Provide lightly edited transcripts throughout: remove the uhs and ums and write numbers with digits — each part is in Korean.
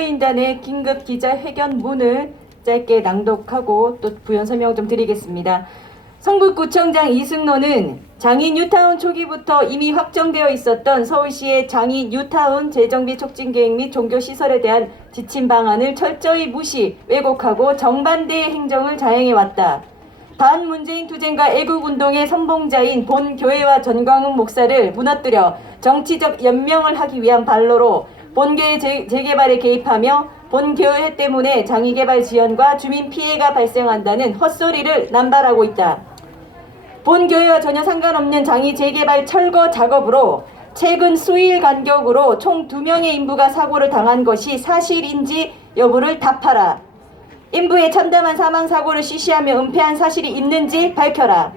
인단의 긴급 기자회견문을 짧게 낭독하고 또 부연 설명 좀 드리겠습니다. 성북구청장 이승노는 장인 뉴타운 초기부터 이미 확정되어 있었던 서울시의 장인 뉴타운 재정비 촉진 계획 및 종교시설에 대한 지침 방안을 철저히 무시, 왜곡하고 정반대의 행정을 자행해왔다. 반문재인 투쟁과 애국운동의 선봉자인 본 교회와 전광훈 목사를 무너뜨려 정치적 연명을 하기 위한 발로로 본교회 재개발에 개입하며 본교회 때문에 장의개발 지연과 주민 피해가 발생한다는 헛소리를 남발하고 있다. 본교회와 전혀 상관없는 장의 재개발 철거 작업으로 최근 수일 간격으로 총 2명의 인부가 사고를 당한 것이 사실인지 여부를 답하라. 인부의 참담한 사망사고를 시시하며 은폐한 사실이 있는지 밝혀라.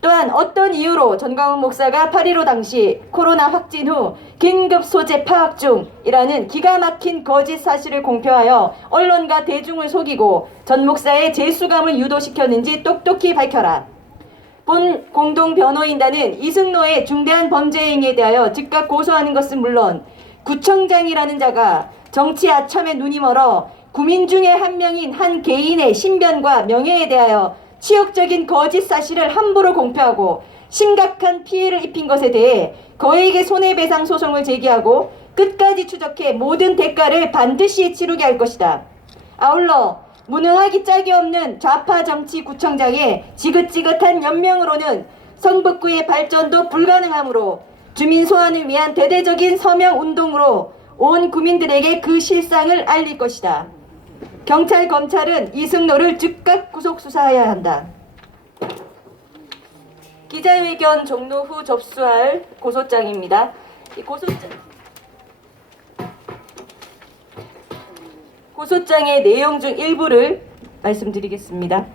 또한 어떤 이유로 전광훈 목사가 8.15 당시 코로나 확진 후 긴급 소재 파악 중이라는 기가 막힌 거짓 사실을 공표하여 언론과 대중을 속이고 전 목사의 재수감을 유도시켰는지 똑똑히 밝혀라. 본 공동변호인단은 이승노의 중대한 범죄 행위에 대하여 즉각 고소하는 것은 물론 구청장이라는 자가 정치 아첨에 눈이 멀어 구민 중에 한 명인 한 개인의 신변과 명예에 대하여 치욕적인 거짓 사실을 함부로 공표하고 심각한 피해를 입힌 것에 대해 거액의 손해배상 소송을 제기하고 끝까지 추적해 모든 대가를 반드시 치르게 할 것이다. 아울러 무능하기 짝이 없는 좌파 정치 구청장의 지긋지긋한 연명으로는 성북구의 발전도 불가능하므로 주민 소환을 위한 대대적인 서명운동으로 온 구민들에게 그 실상을 알릴 것이다. 경찰, 검찰은 이승노를 즉각 구속수사해야 한다. 기자회견 종료 후 접수할 고소장입니다. 이 고소장의 내용 중 일부를 말씀드리겠습니다.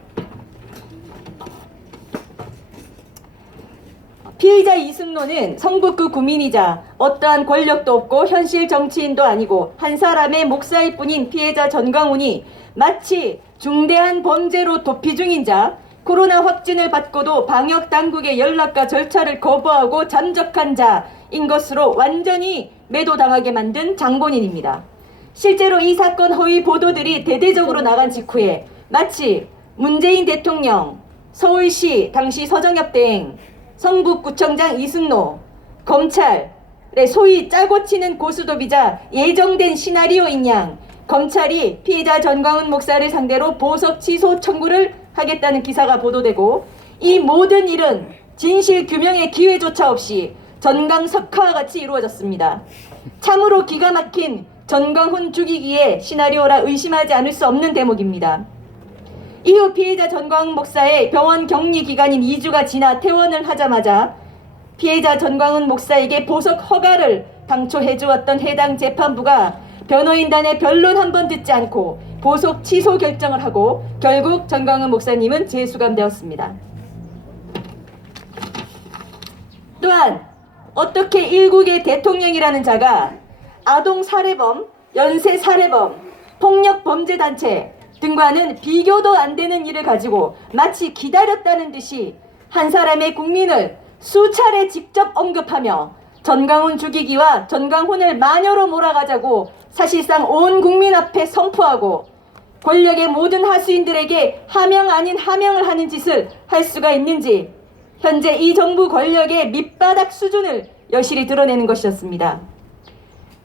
피의자 이승노는 성북구 구민이자 어떠한 권력도 없고 현실 정치인도 아니고 한 사람의 목사일 뿐인 피해자 전광훈이 마치 중대한 범죄로 도피 중인 자, 코로나 확진을 받고도 방역당국의 연락과 절차를 거부하고 잠적한 자인 것으로 완전히 매도당하게 만든 장본인입니다. 실제로 이 사건 허위 보도들이 대대적으로 나간 직후에 마치 문재인 대통령, 서울시 당시 서정엽 대행, 성북구청장 이승노, 검찰의 소위 짜고 치는 고스톱이자 예정된 시나리오인 양 검찰이 피해자 전광훈 목사를 상대로 보석 취소 청구를 하겠다는 기사가 보도되고 이 모든 일은 진실 규명의 기회조차 없이 전강석화와 같이 이루어졌습니다. 참으로 기가 막힌 전광훈 죽이기의 시나리오라 의심하지 않을 수 없는 대목입니다. 이후 피해자 전광훈 목사의 병원 격리 기간인 2주가 지나 퇴원을 하자마자 피해자 전광훈 목사에게 보석 허가를 당초 해주었던 해당 재판부가 변호인단의 변론 한 번 듣지 않고 보석 취소 결정을 하고 결국 전광훈 목사님은 재수감되었습니다. 또한 어떻게 일국의 대통령이라는 자가 아동 살해범, 연쇄 살해범, 폭력 범죄 단체 등과는 비교도 안 되는 일을 가지고 마치 기다렸다는 듯이 한 사람의 국민을 수차례 직접 언급하며 전광훈 죽이기와 전광훈을 마녀로 몰아가자고 사실상 온 국민 앞에 선포하고 권력의 모든 하수인들에게 하명 아닌 하명을 하는 짓을 할 수가 있는지 현재 이 정부 권력의 밑바닥 수준을 여실히 드러내는 것이었습니다.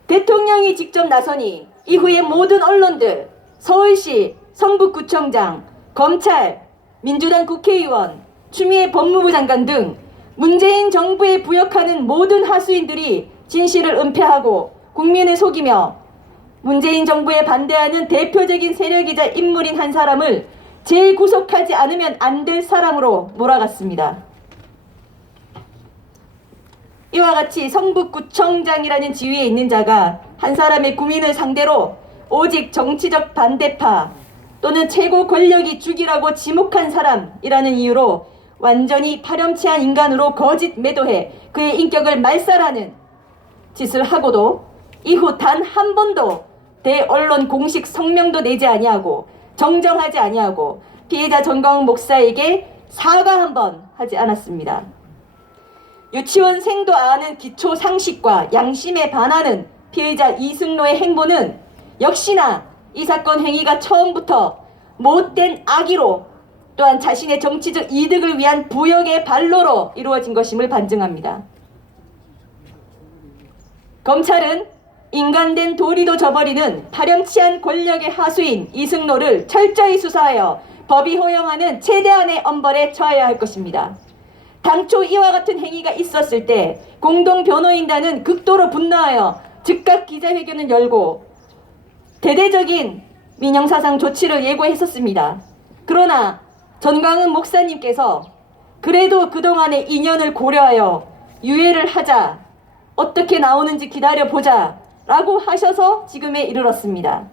대통령이 직접 나서니 이후에 모든 언론들, 서울시, 성북구청장, 검찰, 민주당 국회의원, 추미애 법무부 장관 등 문재인 정부에 부역하는 모든 하수인들이 진실을 은폐하고 국민을 속이며 문재인 정부에 반대하는 대표적인 세력이자 인물인 한 사람을 재구속하지 않으면 안 될 사람으로 몰아갔습니다. 이와 같이 성북구청장이라는 지위에 있는 자가 한 사람의 구민을 상대로 오직 정치적 반대파 또는 최고 권력이 죽이라고 지목한 사람이라는 이유로 완전히 파렴치한 인간으로 거짓 매도해 그의 인격을 말살하는 짓을 하고도 이후 단 한 번도 대언론 공식 성명도 내지 아니하고 정정하지 아니하고 피해자 전광훈 목사에게 사과 한 번 하지 않았습니다. 유치원생도 아는 기초 상식과 양심에 반하는 피해자 이승노의 행보는 역시나 이 사건 행위가 처음부터 못된 악의로 또한 자신의 정치적 이득을 위한 부역의 발로로 이루어진 것임을 반증합니다. 검찰은 인간된 도리도 저버리는 파렴치한 권력의 하수인 이승로를 철저히 수사하여 법이 허용하는 최대한의 엄벌에 처해야 할 것입니다. 당초 이와 같은 행위가 있었을 때 공동변호인단은 극도로 분노하여 즉각 기자회견을 열고 대대적인 민형사상 조치를 예고했었습니다. 그러나 전광훈 목사님께서 그래도 그동안의 인연을 고려하여 유예를 하자, 어떻게 나오는지 기다려보자 라고 하셔서 지금에 이르렀습니다.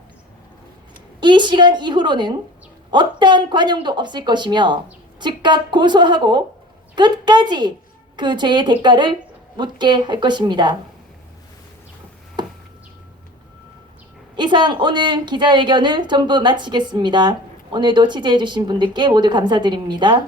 이 시간 이후로는 어떠한 관용도 없을 것이며 즉각 고소하고 끝까지 그 죄의 대가를 묻게 할 것입니다. 이상 오늘 기자회견을 전부 마치겠습니다. 오늘도 취재해주신 분들께 모두 감사드립니다.